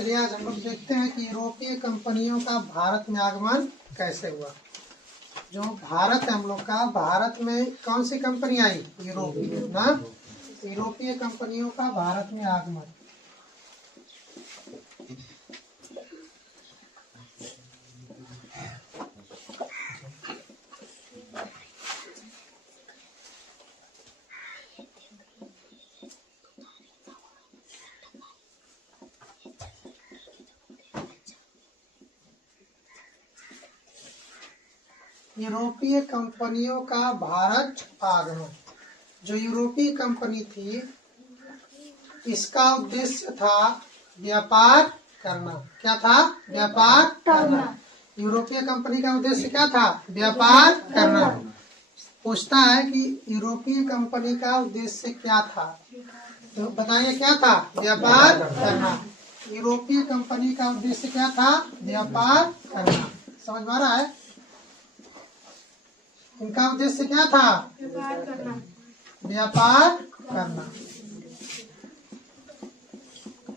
चलिए आज हम लोग देखते हैं कि यूरोपीय कंपनियों का भारत में आगमन कैसे हुआ। जो भारत है हम लोग का, भारत में कौन सी कंपनी आई? यूरोपीय ना, यूरोपीय कंपनियों का भारत में आगमन। यूरोपीय कंपनियों का भारत आगमन। जो यूरोपीय कंपनी थी, इसका उद्देश्य था व्यापार करना। क्या था? व्यापार करना। यूरोपीय कंपनी का उद्देश्य क्या था? व्यापार करना। पूछता है कि यूरोपीय कंपनी का उद्देश्य क्या था, तो बताइए क्या था? व्यापार करना। यूरोपीय कंपनी का उद्देश्य क्या था? व्यापार करना। समझ में आ रहा है? इनका उद्देश्य क्या था? व्यापार करना। व्यापार करना।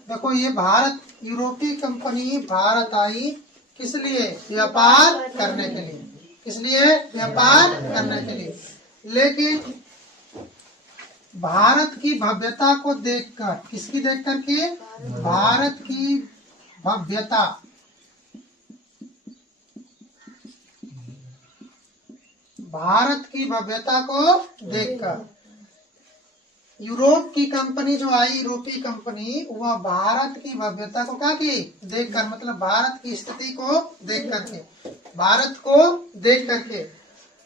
देखो ये भारत, यूरोपीय कंपनी भारत आई किस लिए? व्यापार करने के लिए। किस लिए? व्यापार करने के लिए। लेकिन भारत की भव्यता को देखकर, किसकी देख करके? भारत की भव्यता, भारत की भव्यता को देखकर यूरोप की कंपनी जो आई, यूरोपीय कंपनी, वह भारत की भव्यता को क्या की? देखकर, मतलब भारत की स्थिति को देख करके, भारत को देख करके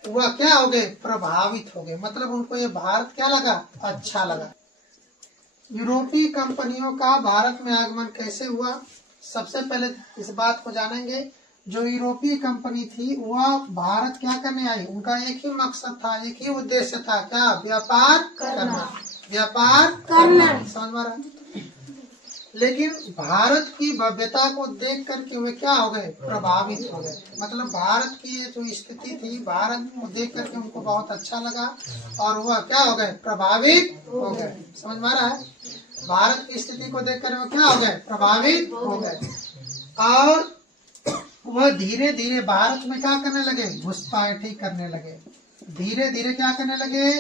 वह क्या हो गए? प्रभावित हो गए। मतलब उनको ये भारत क्या लगा? अच्छा लगा। यूरोपीय कंपनियों का भारत में आगमन कैसे हुआ? सबसे पहले इस बात को जानेंगे। जो यूरोपीय कंपनी थी वह भारत क्या करने आई? उनका एक ही मकसद था, एक ही उद्देश्य था। क्या? व्यापार करना। व्यापार करना। समझ में आ रहा है? लेकिन भारत की भव्यता को देख करके वे क्या हो गए? प्रभावित हो गए। मतलब भारत की जो स्थिति थी, भारत को देख करके उनको बहुत अच्छा लगा और वह क्या हो गए? प्रभावित हो गए। समझ में आ रहा है? भारत की स्थिति को देख कर वो क्या हो गए? प्रभावित हो गए। और वह धीरे धीरे भारत में क्या करने लगे? घुसपैठी करने लगे। धीरे धीरे क्या करने लगे?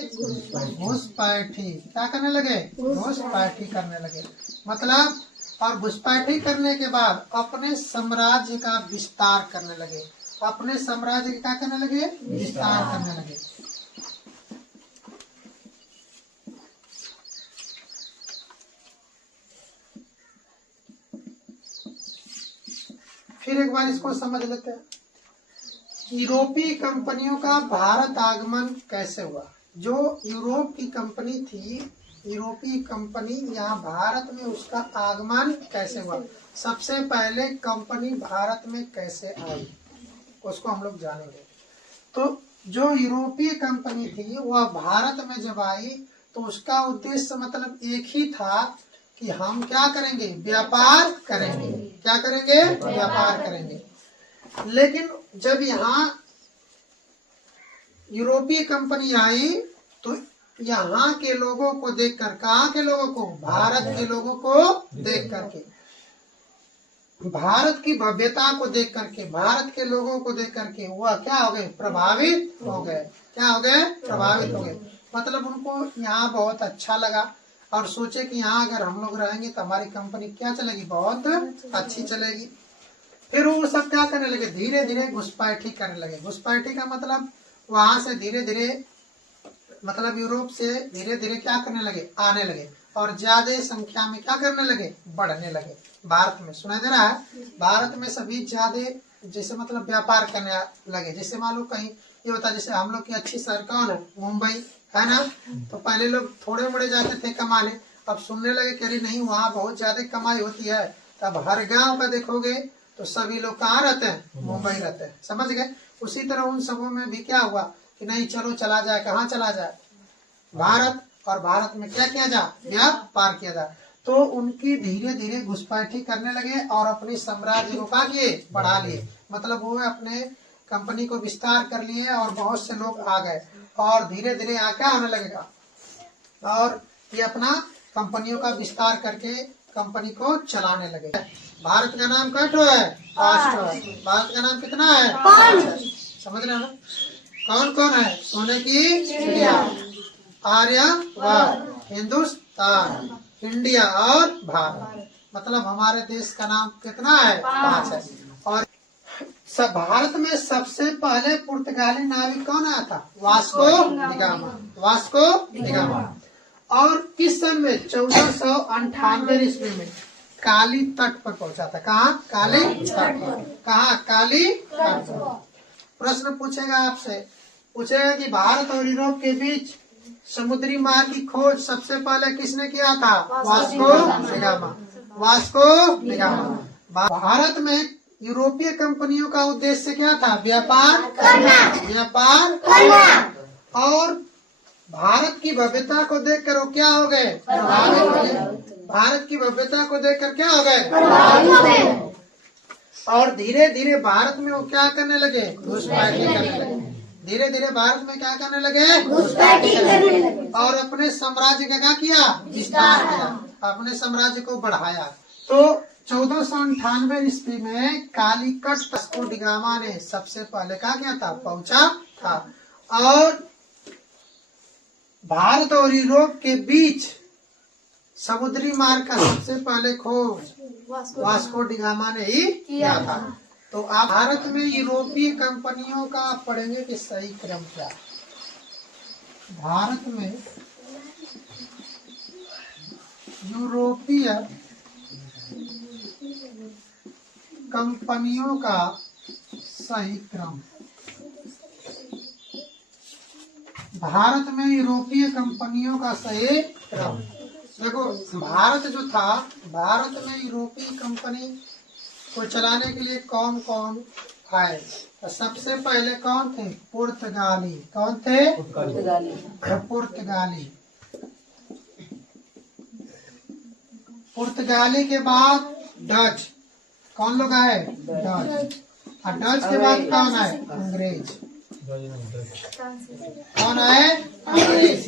घुसपैठी। क्या करने लगे? घुसपैठी करने लगे। मतलब, और घुसपैठी करने के बाद अपने साम्राज्य का विस्तार करने लगे। अपने साम्राज्य का क्या करने लगे? विस्तार करने लगे। फिर एक बार इसको समझ लेते हैं। यूरोपीय कंपनियों का भारत आगमन कैसे हुआ? जो यूरोप की कंपनी थी, यूरोपीय कंपनी यहाँ भारत में, उसका आगमन कैसे हुआ? सबसे पहले कंपनी भारत में कैसे आई उसको हम लोग जानेंगे। तो जो यूरोपीय कंपनी थी वह भारत में जब आई तो उसका उद्देश्य मतलब एक ही था कि हम क्या करेंगे? व्यापार करेंगे। क्या करेंगे? व्यापार करेंगे। लेकिन जब यहाँ यूरोपीय कंपनी आई तो यहाँ के लोगों को देखकर, कहाँ के लोगों को? भारत के लोगों को देख करके, भारत की भव्यता को देख करके, भारत के लोगों को देख करके वह क्या हो गए? प्रभावित हो गए। क्या हो गए? प्रभावित हो गए। मतलब उनको यहाँ बहुत अच्छा लगा और सोचे कि यहाँ अगर हम लोग रहेंगे तो हमारी कंपनी क्या चलेगी? बहुत अच्छी चलेगी। फिर वो सब क्या करने लगे? धीरे धीरे घुसपैठी करने लगे। घुसपैठी का मतलब वहां से धीरे धीरे, मतलब यूरोप से धीरे धीरे क्या करने लगे? आने लगे और ज्यादा संख्या में क्या करने लगे? बढ़ने लगे भारत में। सुना दे रहा है? भारत में सभी ज्यादा जैसे मतलब व्यापार करने लगे। जैसे मान लो कहीं ये होता, जैसे हम लोग की अच्छी शहर कौन है? मुंबई है ना। तो पहले लोग थोड़े मोड़े जाते थे कमाने, अब सुनने लगे कि अरे नहीं, वहाँ बहुत ज्यादा कमाई होती है। तब हर गाँव का देखोगे तो सभी लोग कहाँ रहते हैं? मुंबई रहते हैं। समझ गए? उसी तरह उन सबों में भी क्या हुआ कि नहीं, चलो चला जाए। कहाँ चला जाए? भारत। और भारत में क्या किया जाए? व्यापार किया जाए। तो उनकी धीरे धीरे घुसपैठी करने लगे और अपनी साम्राज्य को क्या किए? बढ़ा लिए। मतलब वो अपने कंपनी को विस्तार कर लिए और बहुत से लोग आ गए और धीरे धीरे यहाँ क्या होने लगेगा? और ये अपना कंपनियों का विस्तार करके कंपनी को चलाने लगे। भारत का नाम कठो है, 5 है। भारत का नाम कितना है, 5 है। समझ रहे हो ना? कौन कौन है? सोने की चिड़िया, आर्यभट्ट, हिंदुस्तान, इंडिया और भारत। मतलब हमारे देश का नाम कितना है, 5 है। और सब भारत में सबसे पहले पुर्तगाली नाविक कौन आया था? Vasco da Gama. Vasco da Gama. और किस सन में? 1498 ईस्वी में काली तट पर पहुंचा था। कहाँ? काली तट पर। कहाँ? काली तट पर। प्रश्न पूछेगा आपसे, पूछेगा कि भारत और यूरोप के बीच समुद्री मार्ग की खोज सबसे पहले किसने किया था? Vasco da Gama. Vasco da Gama. Bharat में यूरोपीय कंपनियों का उद्देश्य क्या था? व्यापार करना। व्यापार करना। और भारत की भव्यता को देखकर वो क्या हो गए? प्रभावित हो गए। भारत की भव्यता को देखकर क्या हो गए? प्रभावित हो गए। और धीरे धीरे भारत में वो क्या करने लगे? घुसपैठी करने लगे। धीरे धीरे भारत में क्या करने लगे? घुसपैठी करने लगे। और अपने साम्राज्य का क्या किया? विस्तार किया, अपने साम्राज्य को बढ़ाया। तो 1498 ईस्वी में कालीकट वास्को डिगामा ने सबसे पहले क्या किया था? पहुंचा था। और भारत और यूरोप के बीच समुद्री मार्ग का सबसे पहले खोज वास्को डिगामा ने ही किया था। तो आप भारत में यूरोपीय कंपनियों का आप पढ़ेंगे कि सही क्रम क्या? भारत में यूरोपीय कंपनियों का सही क्रम। भारत में यूरोपीय कंपनियों का सही क्रम। देखो, भारत जो था, भारत में यूरोपीय कंपनी को चलाने के लिए कौन कौन आए? तो सबसे पहले कौन थे? पुर्तगाली। कौन थे? पुर्तगाली। पुर्तगाली के बाद डच। कौन लोग आए? डच। और डच के बाद कौन आए? अंग्रेज। कौन आए? अंग्रेज।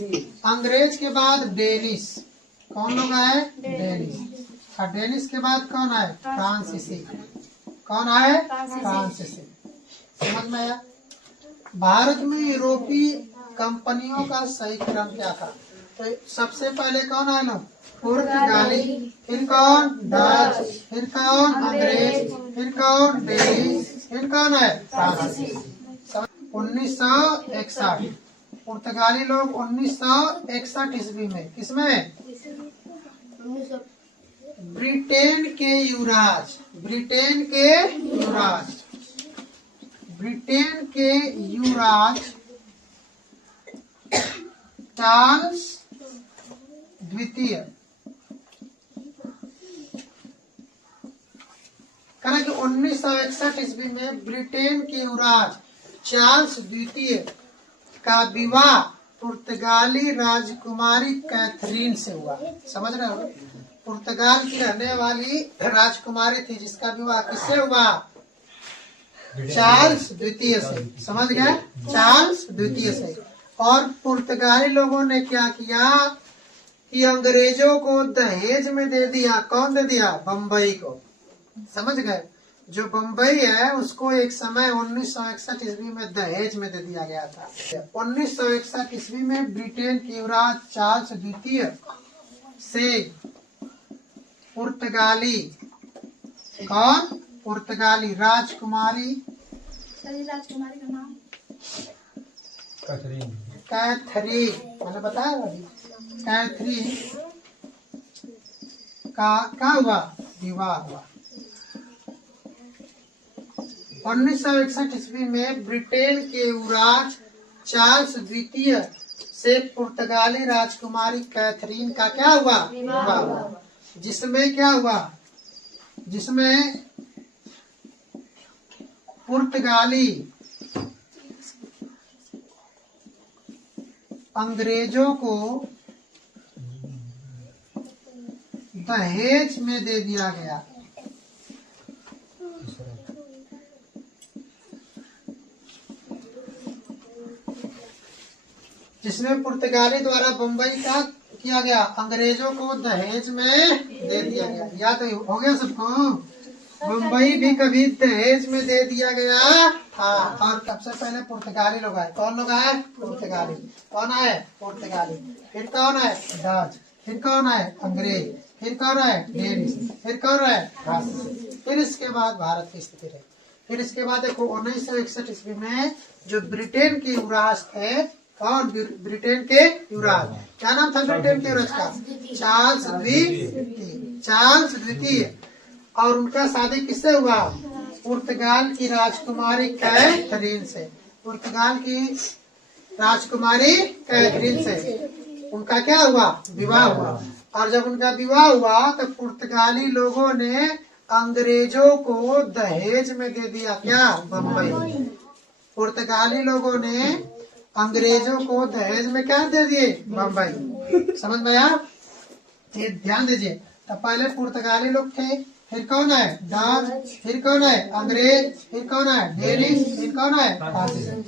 अंग्रेज के बाद डेनिश। कौन लोग आए? डेनिश। और डेनिश के बाद कौन आए? फ्रांसीसी। कौन आए? फ्रांसीसी। समझ में आया? भारत में यूरोपीय कंपनियों का सही क्रम क्या था? तो सबसे पहले कौन आए लोग? पुर्तगाली। फिर कौन? डच। फिर कौन? अंग्रेज। फिर कौन? डेनिश। फिर कौन है? फ्रांसीसी। 1961 पुर्तगाली लोग 1961 ईस्वी में किसमें? ब्रिटेन के युवराज, ब्रिटेन के युवराज, ब्रिटेन के युवराज चार्ल्स द्वितीय, कारण कि 1961 ईस्वी में ब्रिटेन के युवराज चार्ल्स द्वितीय का विवाह पुर्तगाली राजकुमारी कैथरीन से हुआ। समझ रहे हो? पुर्तगाल की रहने वाली राजकुमारी थी जिसका विवाह किससे हुआ? चार्ल्स द्वितीय से। समझ गए? चार्ल्स द्वितीय से। और पुर्तगाली लोगों ने क्या किया कि अंग्रेजों को दहेज में दे दिया। कौन दे दिया? बम्बई को। समझ गए? जो बम्बई है उसको एक समय 1961 ईस्वी में दहेज में दे दिया गया था। 1961 ईस्वी में ब्रिटेन के युवराज चार्ल्स द्वितीय से पुर्तगाली, कौन? पुर्तगाली राजकुमारी राजकुमारी का नाम कैथरीन। मैंने बताया अभी। कैथरीन का क्या हुआ? विवाह हुआ। 1961 ईस्वी में ब्रिटेन के युवराज चार्ल्स द्वितीय से पुर्तगाली राजकुमारी कैथरीन का क्या हुआ? विवाह हुआ। जिसमें क्या हुआ? जिसमें पुर्तगाली अंग्रेजों को दहेज में दे दिया गया। जिसमें पुर्तगाली द्वारा बम्बई का किया गया, अंग्रेजों को दहेज में दे दिया गया। या तो हो गया सबको। मुंबई भी कभी दहेज में दे दिया गया था। और सबसे पहले पुर्तगाली लोग आए। कौन लोग आए? पुर्तगाली। कौन आए? पुर्तगाली। फिर कौन आए? डच। फिर कौन आए? अंग्रेज। फिर कौन आए? डेनिश। फिर कौन आए? फ्रांसीसी। फिर इसके बाद भारत की स्थिति रही। फिर इसके बाद देखो 1961 ईस्वी में जो ब्रिटेन के युवराज थे, कौन? ब्रिटेन के युवराज। क्या नाम था ब्रिटेन के युवराज का? चार्ल्स द्वितीय। चार्ल्स द्वितीय। और उनका शादी किससे हुआ? पुर्तगाल की राजकुमारी कैथरीन से। पुर्तगाल की राजकुमारी कैथरीन से उनका क्या हुआ? विवाह हुआ। और जब उनका विवाह हुआ तो पुर्तगाली लोगों ने अंग्रेजों को दहेज में दे दिया। क्या? बम्बई। पुर्तगाली लोगों ने अंग्रेजों को दहेज में क्या दे दिए? बम्बई। समझ में आया? ये ध्यान दीजिए। तो पहले पुर्तगाली लोग थे, फिर कौन है? डच। फिर कौन है? अंग्रेज। फिर कौन है? डेनिश। फिर कौन है? फ्रांसीसी।